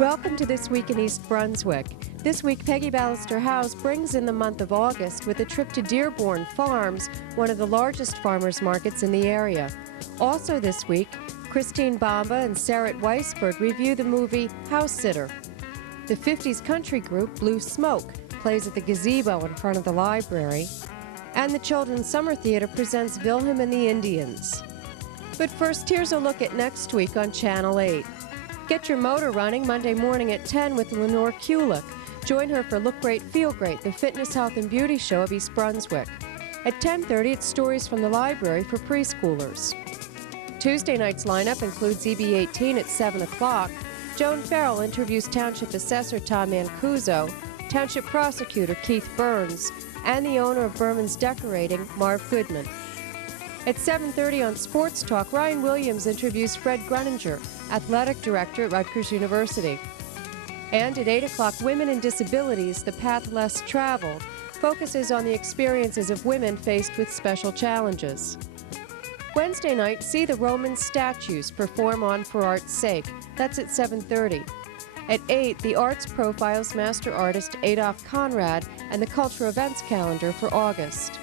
Welcome to This Week in East Brunswick. This week, Peggy Ballister House brings in the month of August with a trip to Dearborn Farms, one of the largest farmers markets in the area. Also this week, Christine Bamba and Sarah Weisberg review the movie House Sitter. The 50s country group Blue Smoke plays at the gazebo in front of the library. And the Children's Summer Theater presents Wilhelm and the Indians. But first, here's a look at next week on Channel 8. Get your motor running Monday morning at 10 with Lenore Kulick. Join her for Look Great, Feel Great, the fitness, health, and beauty show of East Brunswick. At 10:30, it's Stories from the Library for preschoolers. Tuesday night's lineup includes EB18 at 7 o'clock. Joan Farrell interviews Township Assessor Tom Mancuso, Township Prosecutor Keith Burns, and the owner of Berman's Decorating, Marv Goodman. At 7:30 on Sports Talk, Ryan Williams interviews Fred Gruninger, Athletic Director at Rutgers University. And at 8 o'clock, Women and Disabilities, The Path Less Traveled, focuses on the experiences of women faced with special challenges. Wednesday night, see the Roman statues perform on For Art's Sake. That's at 7:30. At 8, the Arts Profiles master artist Adolph Conrad and the Culture Events calendar for August.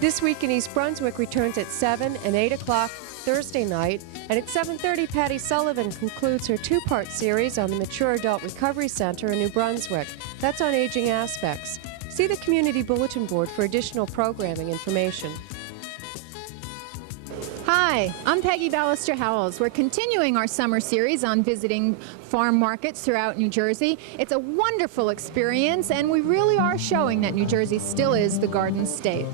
This Week in East Brunswick returns at 7 and 8 o'clock Thursday night, and at 7:30, Patty Sullivan concludes her two-part series on the Mature Adult Recovery Center in New Brunswick. That's on aging aspects. See the Community Bulletin Board for additional programming information. Hi, I'm Peggy Ballister Howells. We're continuing our summer series on visiting farm markets throughout New Jersey. It's a wonderful experience, and we really are showing that New Jersey still is the Garden State.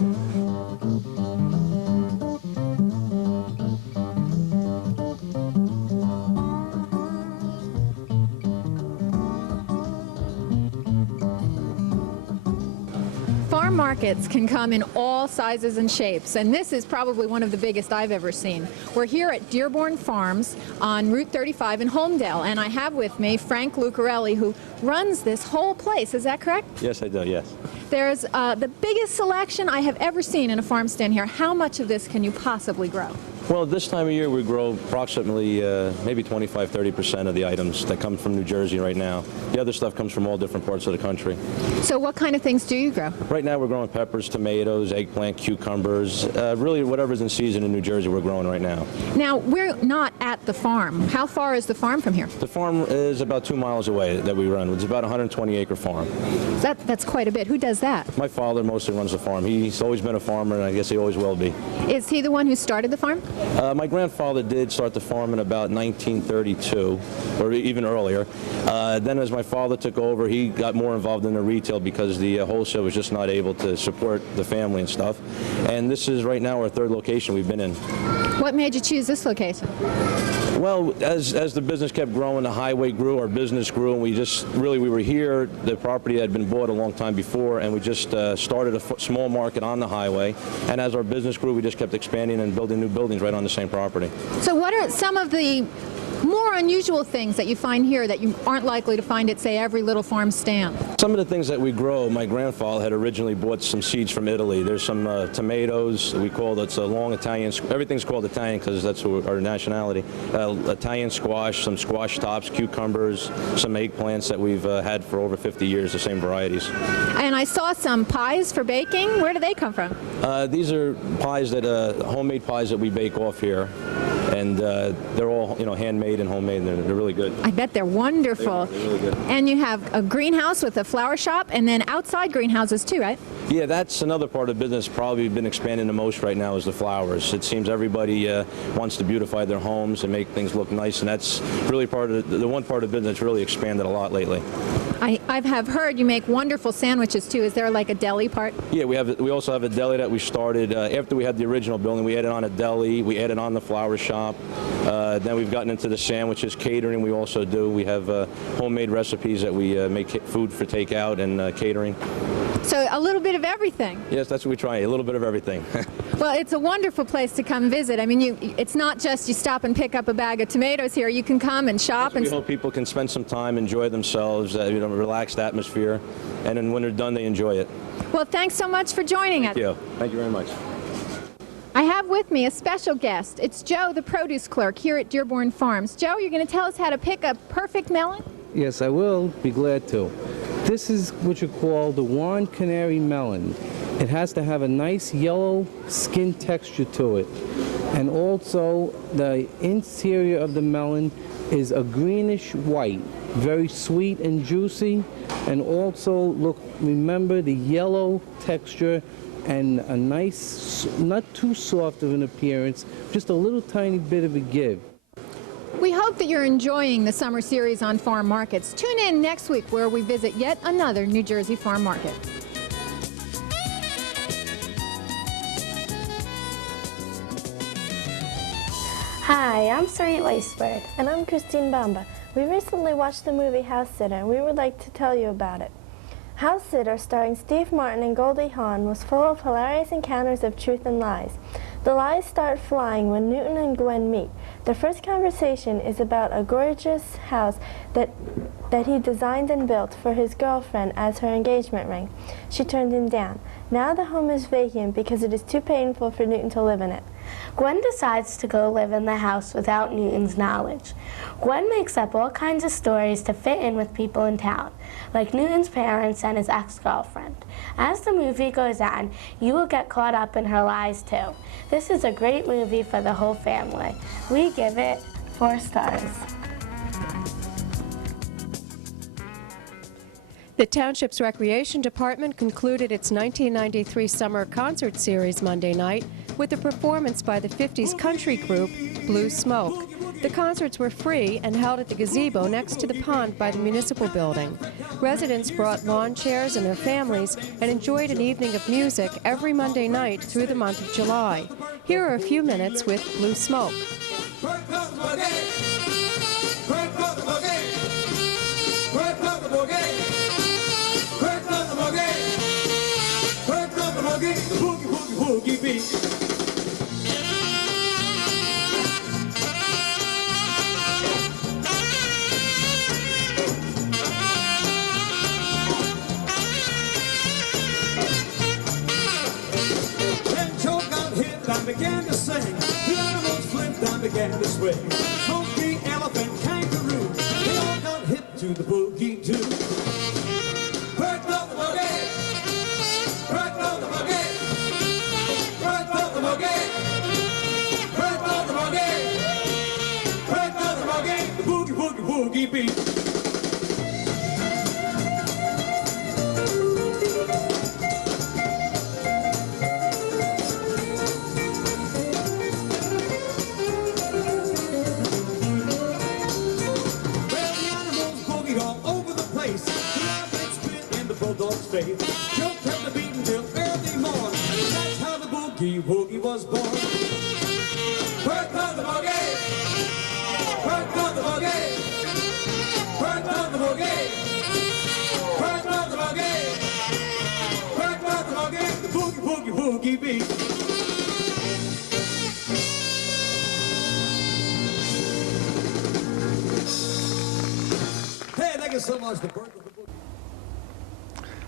Farm markets can come in all sizes and shapes, and this is probably one of the biggest I've ever seen. We're here at Dearborn Farms on Route 35 in Holmdel, and I have with me Frank Lucarelli, who runs this whole place. Is that correct? Yes, I do, yes. There's the biggest selection I have ever seen in a farm stand here. How much of this can you possibly grow? Well, this time of year we grow approximately maybe 25–30% of the items that come from New Jersey right now. The other stuff comes from all different parts of the country. So what kind of things do you grow? Right now we're growing peppers, tomatoes, eggplant, cucumbers, really whatever's in season in New Jersey we're growing right now. Now, we're not at the farm. How far is the farm from here? The farm is about 2 miles away that we run. It's about a 120-acre farm. That's quite a bit. Who does that? My father mostly runs the farm. He's always been a farmer, and I guess he always will be. Is he the one who started the farm? My grandfather did start the farm in about 1932, or even earlier. Then as my father took over, he got more involved in the retail because the wholesale was just not able to support the family and stuff. And this is right now our third location we've been in. What made you choose this location? Well, as the business kept growing, the highway grew, our business grew, and we were here. The property had been bought a long time before, and we just started a small market on the highway. And as our business grew, we just kept expanding and building new buildings right on the same property. So what are some of the more unusual things that you find here that you aren't likely to find at, say, every little farm stand? Some of the things that we grow, my grandfather had originally bought some seeds from Italy. There's some tomatoes, it's a long Italian, everything's called Italian because that's our nationality. Italian squash, some squash tops, cucumbers, some eggplants that we've had for over 50 years, the same varieties. And I saw some pies for baking. Where do they come from? These are pies homemade pies that we bake off here. And they're all, handmade and homemade, and they're really good. I bet they're wonderful. They're really good. And you have a greenhouse with a flower shop, and then outside greenhouses too, right? Yeah, that's another part of business probably been expanding the most right now is the flowers. It seems everybody wants to beautify their homes and make things look nice, and that's really part of the one part of business that's really expanded a lot lately. I have heard you make wonderful sandwiches too. Is there like a deli part? Yeah, we also have a deli that we started after we had the original building. We added on a deli, we added on the flower shop. Then we've gotten into the sandwiches, catering we also do. We have homemade recipes that we make food for takeout and catering. So a little bit of everything. Yes, that's what we try, a little bit of everything. Well, it's a wonderful place to come visit. I mean, it's not just you stop and pick up a bag of tomatoes here. You can come and shop. We hope people can spend some time, enjoy themselves, a relaxed atmosphere, and then when they're done, they enjoy it. Well, thanks so much for joining us. Thank you. Thank you very much. I have with me a special guest. It's Joe, the produce clerk here at Dearborn Farms. Joe, you're going to tell us how to pick a perfect melon? Yes, I will. Be glad to. This is what you call the Warren Canary melon. It has to have a nice yellow skin texture to it. And also, the interior of the melon is a greenish white, very sweet and juicy. And also, remember the yellow texture and a nice, not too soft of an appearance, just a little tiny bit of a give. We hope that you're enjoying the summer series on farm markets. Tune in next week where we visit yet another New Jersey farm market. Hi, I'm Sarit Weisberg. And I'm Christine Bamba. We recently watched the movie House Sitter, and we would like to tell you about it. House Sitter, starring Steve Martin and Goldie Hawn, was full of hilarious encounters of truth and lies. The lies start flying when Newton and Gwen meet. Their first conversation is about a gorgeous house that he designed and built for his girlfriend as her engagement ring. She turned him down. Now the home is vacant because it is too painful for Newton to live in it. Gwen decides to go live in the house without Newton's knowledge. Gwen makes up all kinds of stories to fit in with people in town, like Newton's parents and his ex-girlfriend. As the movie goes on, you will get caught up in her lies too. This is a great movie for the whole family. We give it 4 stars. The Township's Recreation Department concluded its 1993 summer concert series Monday night with a performance by the 50s country group Blue Smoke. The concerts were free and held at the gazebo next to the pond by the municipal building. Residents brought lawn chairs and their families and enjoyed an evening of music every Monday night through the month of July. Here are a few minutes with Blue Smoke. I began to sing, the animals flipped, I began to swing. Monkey, elephant, kangaroo, they all got hip to the boogie too. Crack up the boogie, crack up the boogie, crack up the boogie, crack up the boogie, crack up the boogie, the boogie, boogie, boogie beat. Joe kept the beat until early morn. That's how the boogie woogie was born. Crack on the boogie, crack on the boogie, crack on the boogie, crack on the boogie, crack on the boogie, the boogie woogie woogie beat. Hey, thank you so much. The birth of the boogie.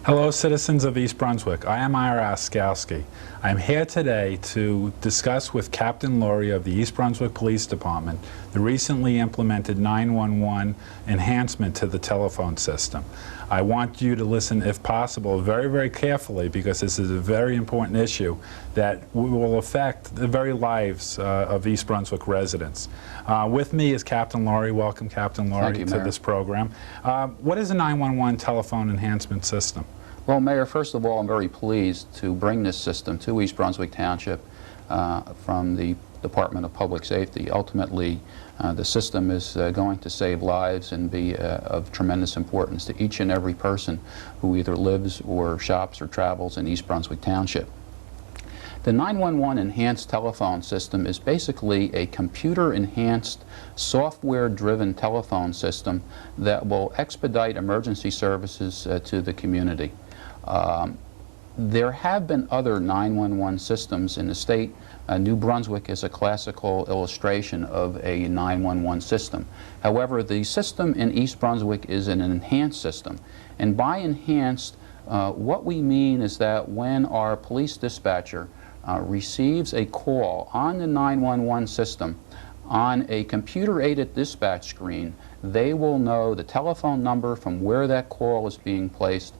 Hello, citizens of East Brunswick. I am Ira Oskowski. I am here today to discuss with Captain Laurie of the East Brunswick Police Department the recently implemented 911 enhancement to the telephone system. I want you to listen, if possible, very, very carefully, because this is a very important issue that will affect the very lives of East Brunswick residents. With me is Captain Laurie. Welcome, Captain Laurie, to this program. What is a 911 telephone enhancement system? Well, Mayor, first of all, I'm very pleased to bring this system to East Brunswick Township from the Department of Public Safety. Ultimately, the system is going to save lives and be of tremendous importance to each and every person who either lives or shops or travels in East Brunswick Township. The 911 enhanced telephone system is basically a computer-enhanced, software-driven telephone system that will expedite emergency services to the community. There have been other 911 systems in the state. New Brunswick is a classical illustration of a 911 system. However, the system in East Brunswick is an enhanced system. And by enhanced, what we mean is that when our police dispatcher receives a call on the 911 system on a computer-aided dispatch screen, they will know the telephone number from where that call is being placed.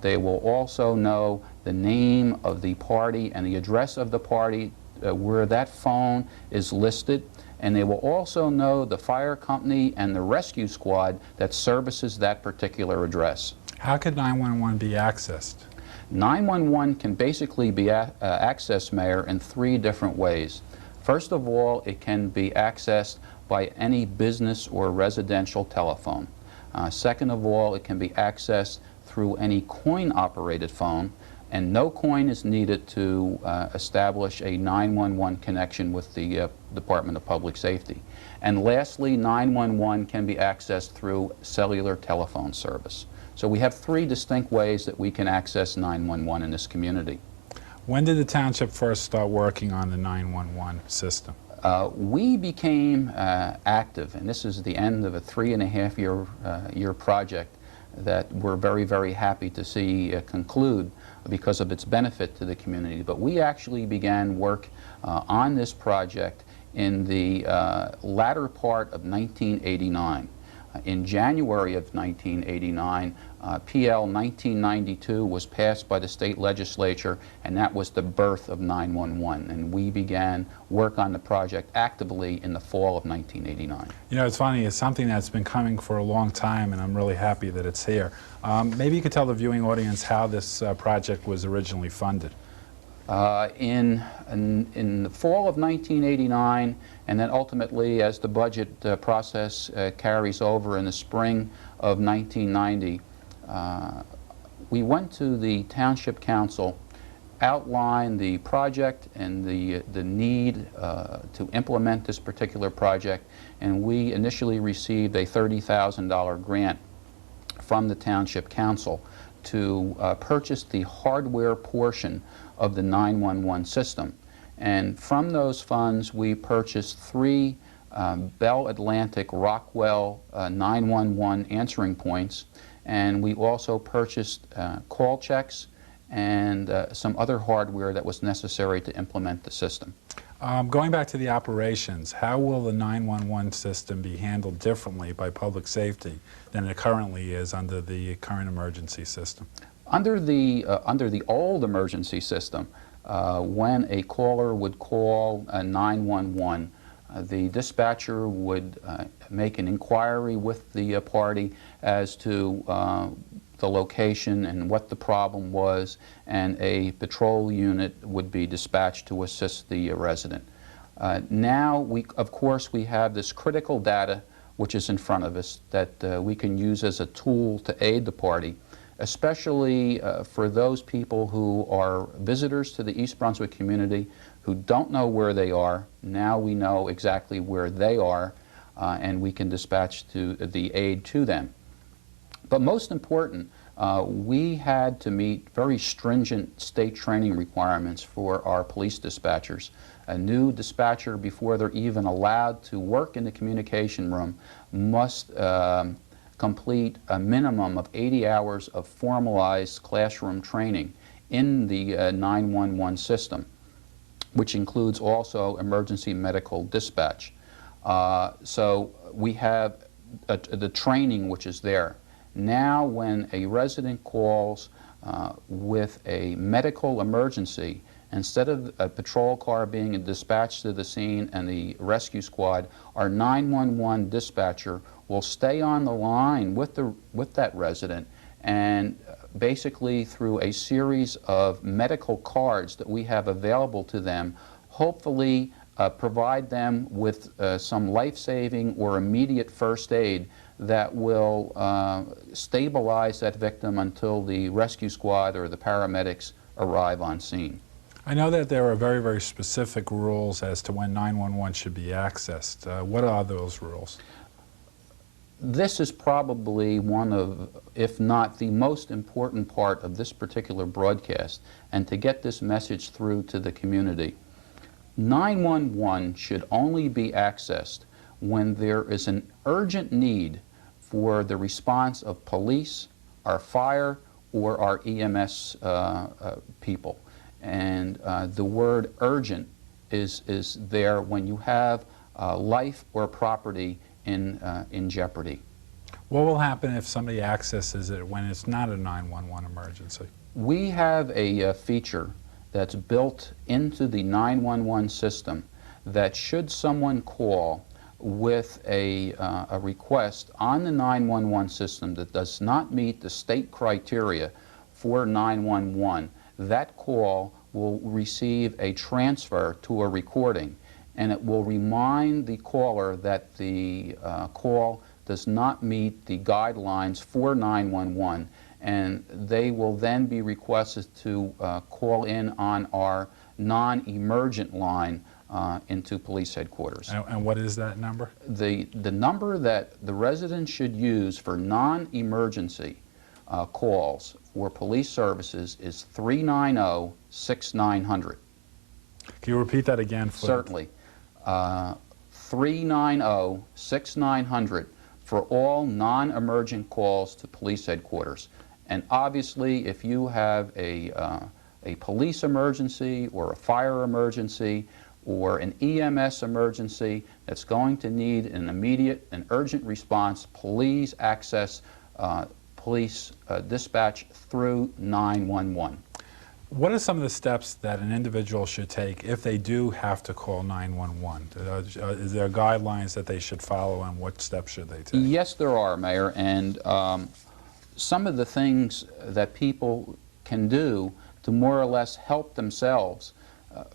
They will also know the name of the party and the address of the party where that phone is listed. And they will also know the fire company and the rescue squad that services that particular address. How could 911 be accessed? 911 can basically be accessed, Mayor, in 3 different ways. First of all, it can be accessed by any business or residential telephone. Second of all, it can be accessed through any coin-operated phone, and no coin is needed to establish a 911 connection with the Department of Public Safety. And lastly, 911 can be accessed through cellular telephone service. So we have 3 distinct ways that we can access 911 in this community. When did the township first start working on the 911 system? We became active, and this is the end of a 3.5-year project that we're very, very happy to see conclude because of its benefit to the community. But we actually began work on this project in the latter part of 1989. In January of 1989, PL 1992 was passed by the state legislature, and that was the birth of 911. And we began work on the project actively in the fall of 1989. You know, it's funny, it's something that's been coming for a long time, and I'm really happy that it's here. Maybe you could tell the viewing audience how this project was originally funded. In the fall of 1989, and then ultimately as the budget process carries over in the spring of 1990, we went to the Township Council, outlined the project and the need to implement this particular project, and we initially received a $30,000 grant from the Township Council to purchase the hardware portion of the 911 system. And from those funds, we purchased 3 Bell Atlantic Rockwell 911 answering points, and we also purchased call checks and some other hardware that was necessary to implement the system. Going back to the operations, how will the 911 system be handled differently by public safety than it currently is under the current emergency system? Under the old emergency system, when a caller would call 911, the dispatcher would make an inquiry with the party as to the location and what the problem was, and a patrol unit would be dispatched to assist the resident. Now, of course, we have this critical data which is in front of us that we can use as a tool to aid the party, especially for those people who are visitors to the East Brunswick community who don't know where they are. Now we know exactly where they are, and we can dispatch the aid to them. But most important, we had to meet very stringent state training requirements for our police dispatchers. A new dispatcher, before they're even allowed to work in the communication room, must complete a minimum of 80 hours of formalized classroom training in the 911 system, which includes also emergency medical dispatch. So we have the training which is there. Now when a resident calls with a medical emergency, instead of a patrol car being dispatched to the scene and the rescue squad, our 911 dispatcher will stay on the line with that resident, and basically through a series of medical cards that we have available to them, hopefully provide them with some life-saving or immediate first aid that will stabilize that victim until the rescue squad or the paramedics arrive on scene. I know that there are very, very specific rules as to when 911 should be accessed. What are those rules? This is probably one of, if not the most important part of this particular broadcast, and to get this message through to the community. 911 should only be accessed when there is an urgent need for the response of police, our fire, or our EMS people. and the word urgent is there when you have life or property in jeopardy. What will happen if somebody accesses it when it's not a 911 emergency? We have a feature that's built into the 911 system that should someone call with a request on the 911 system that does not meet the state criteria for 911, that call will receive a transfer to a recording, and it will remind the caller that the call does not meet the guidelines for 911, and they will then be requested to call in on our non-emergent line into police headquarters. And what is that number? The number that the residents should use for non-emergency calls for police services is 390-6900. Can you repeat that again? Certainly. 390-6900 for all non-emergent calls to police headquarters. And obviously, if you have a police emergency or a fire emergency or an EMS emergency that's going to need an immediate and urgent response, please access police dispatch through 911. What are some of the steps that an individual should take if they do have to call 911? Is there guidelines that they should follow, and what steps should they take? Yes, there are, Mayor, and some of the things that people can do to more or less help themselves,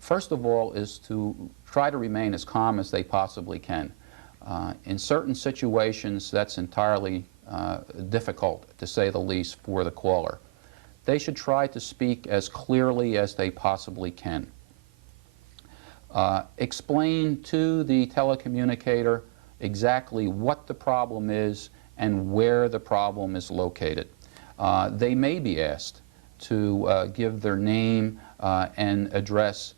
first of all, is to try to remain as calm as they possibly can. In certain situations, that's entirely difficult, to say the least, for the caller. They should try to speak as clearly as they possibly can. Explain to the telecommunicator exactly what the problem is and where the problem is located. They may be asked to give their name and address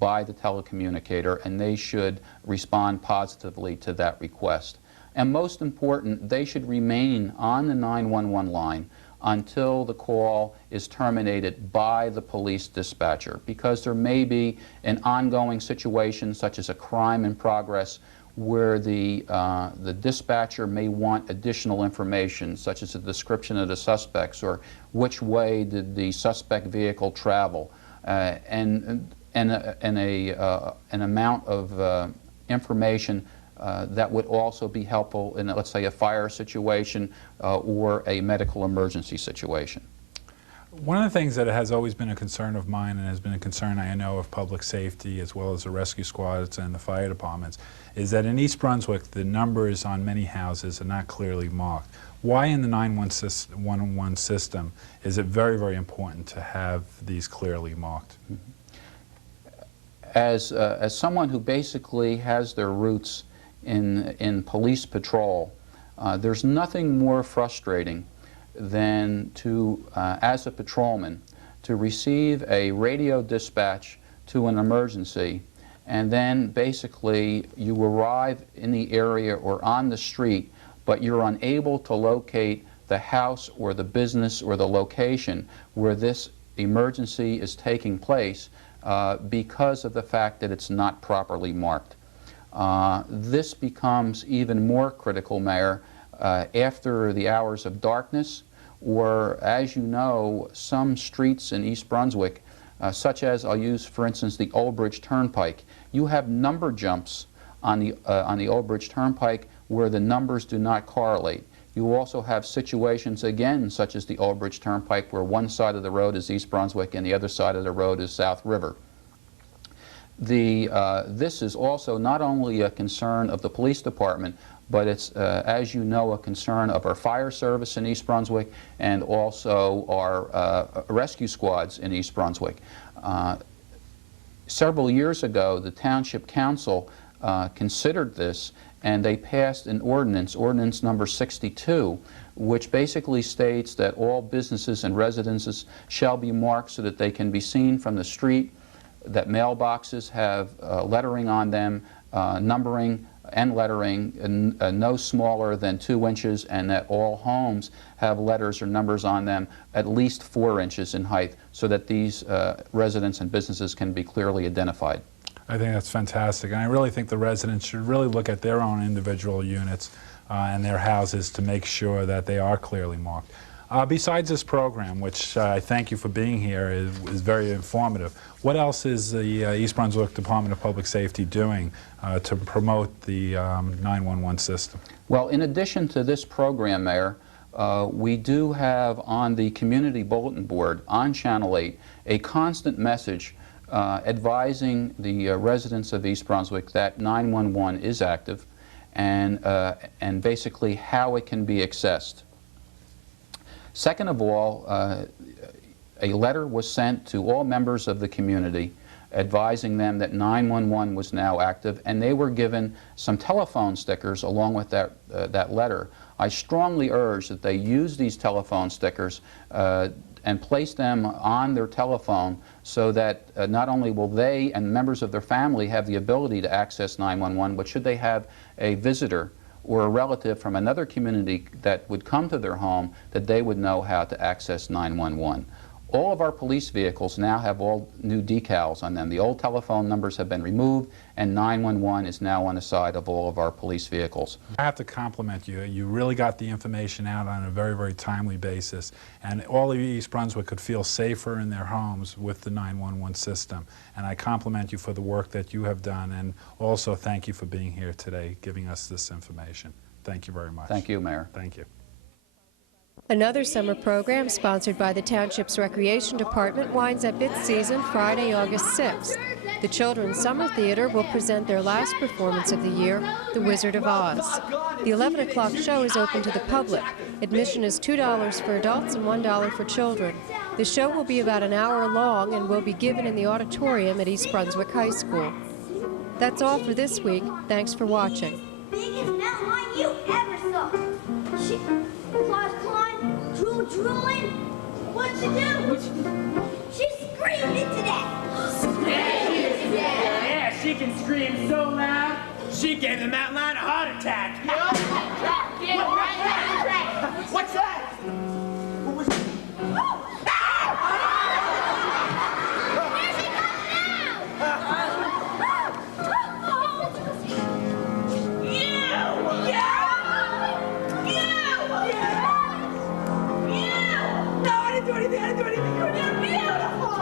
by the telecommunicator, and they should respond positively to that request. And most important, they should remain on the 911 line until the call is terminated by the police dispatcher, because there may be an ongoing situation such as a crime in progress where the dispatcher may want additional information, such as a description of the suspects or which way did the suspect vehicle travel, and an amount of information that would also be helpful in, let's say, a fire situation or a medical emergency situation. One of the things that has always been a concern of mine, and has been a concern I know of public safety as well as the rescue squads and the fire departments, is that in East Brunswick the numbers on many houses are not clearly marked. Why in the 911 system is it very, very important to have these clearly marked? As someone who basically has their roots in police patrol, there's nothing more frustrating than to, as a patrolman, to receive a radio dispatch to an emergency, and then basically you arrive in the area or on the street, but you're unable to locate the house or the business or the location where this emergency is taking place because of the fact that it's not properly marked. This becomes even more critical, Mayor, after the hours of darkness, or, as you know, some streets in East Brunswick, such as, I'll use for instance the Old Bridge Turnpike. You have number jumps on the Old Bridge Turnpike where the numbers do not correlate. You also have situations, again, such as the Old Bridge Turnpike, where one side of the road is East Brunswick and the other side of the road is South River. This is also not only a concern of the police department, but it's, as you know, a concern of our fire service in East Brunswick and also our rescue squads in East Brunswick. Several years ago, the Township Council considered this, and they passed an ordinance, ordinance number 62, which basically states that all businesses and residences shall be marked so that they can be seen from the street, that mailboxes have lettering on them, numbering and lettering no smaller than 2 inches, and that all homes have letters or numbers on them at least 4 inches in height, so that these residents and businesses can be clearly identified. I think that's fantastic, and I really think the residents should really look at their own individual units and their houses to make sure that they are clearly marked. Besides this program, which I thank you for being here, is very informative, what else is the East Brunswick Department of Public Safety doing to promote the 911 system? Well, in addition to this program, Mayor, we do have on the community bulletin board on Channel 8 a constant message advising the residents of East Brunswick that 911 is active and basically how it can be accessed. Second of all, a letter was sent to all members of the community advising them that 911 was now active, and they were given some telephone stickers along with that letter. I strongly urge that they use these telephone stickers and place them on their telephone so that not only will they and members of their family have the ability to access 911, but should they have a visitor or a relative from another community that would come to their home, that they would know how to access 911. All of our police vehicles now have all new decals on them. The old telephone numbers have been removed, and 911 is now on the side of all of our police vehicles. I have to compliment you. You really got the information out on a very, very timely basis, and all of East Brunswick could feel safer in their homes with the 911 system. And I compliment you for the work that you have done, and also thank you for being here today, giving us this information. Thank you very much. Thank you, Mayor. Thank you. Another summer program sponsored by the Township's Recreation Department winds up its season Friday, August 6th. The Children's Summer Theater will present their last performance of the year, The Wizard of Oz. The 11 o'clock show is open to the public. Admission is $2 for adults and $1 for children. The show will be about an hour long and will be given in the auditorium at East Brunswick High School. That's all for this week. Thanks for watching. Biggest melon you ever saw. She clawing, drooling. What'd she do? She screamed it to death. Yeah, she can scream so loud, she gave the mountain lion a heart attack. What's that? What was I didn't do anything. You're beautiful.